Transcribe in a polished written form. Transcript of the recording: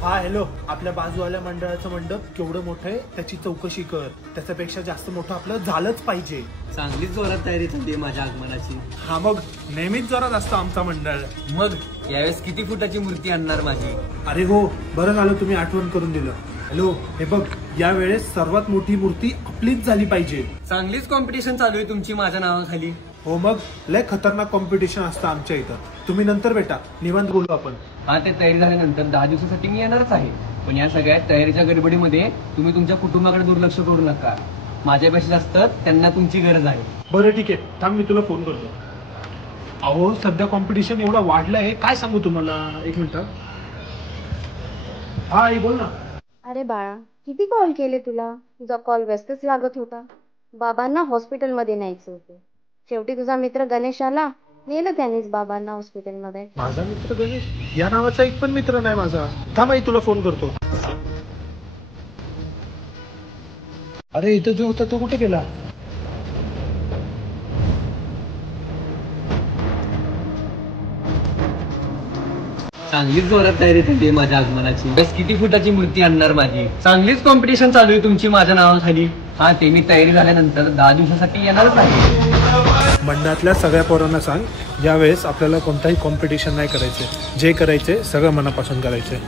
हा हॅलो, आपल्या बाजूवाल्या मंडळाचं मंडप केवढं मोठं आहे त्याची चौकशी कर. त्याच्यापेक्षा जास्त मोठं आपलं झालंच पाहिजे. चांगलीच जोरात तयारी चालली आहे माझ्या आगमनाची. हा मग नेहमीच जोरात असतं आमचा मंडळ. मग यावेळेस किती फुटाची मूर्ती आणणार माझी? अरे हो, बरं झालं तुम्ही आठवण करून दिलं. हॅलो, हे बघ, यावेळेस सर्वात मोठी मूर्ती आपलीच झाली पाहिजे. चांगलीच कॉम्पिटिशन चालू आहे तुमची माझ्या नावाखाली. हो मग, लय खतरनाक कॉम्पिटिशन असतं आमच्या इथं. तुम्ही नंतर भेटा, निवांत बोलू आपण. हा, ते तयारी झाल्यानंतर 10 दिवसासाठी मी येणारच आहे. पण या सगळ्या तयारीच्या गडबडीमध्ये तुम्ही तुमच्या कुटुंबाकडे दुर्लक्ष करू नका. माझ्यापेक्षा जास्त त्यांना तुमची गरज आहे. बरं ठीक आहे, थांब मी तुला फोन करतो. अहो सध्या कॉम्पिटिशन एवढं वाढलं आहे, काय सांगू तुम्हाला. एक मिनिट. हा आई बोल ना. अरे बाळा, किती कॉल केले तुला, तुझा कॉल व्यस्तच लागत होता. बाबांना हॉस्पिटलमध्ये न्यायचं होतं. शेवटी तुझा मित्र गणेश आला, नेलं त्यानेच बाबांना हॉस्पिटलमध्ये. माझा मित्र गणेश? या नावाचा एक पण मित्र नाही माझा. थांब आई तुला फोन करतो. अरे इथं जो होता तो कुठे गेला? चांगलीच जोरात तयारी चालली आहे माझ्या आगमनाची. बस किती फुटाची मूर्ती आणणार माझी? चांगलीच कॉम्पिटिशन चालू आहे तुमची माझ्या नावाखाली. हा, ते मी तयारी झाल्यानंतर 10 दिवसासाठी येणारच आहे. मंडळातल्या सगळ्या पोरांना सांग, यावेळेस आपल्याला कोणताही कॉम्पिटिशन नाही करायचे. जे करायचे सगळं मनापासून करायचे.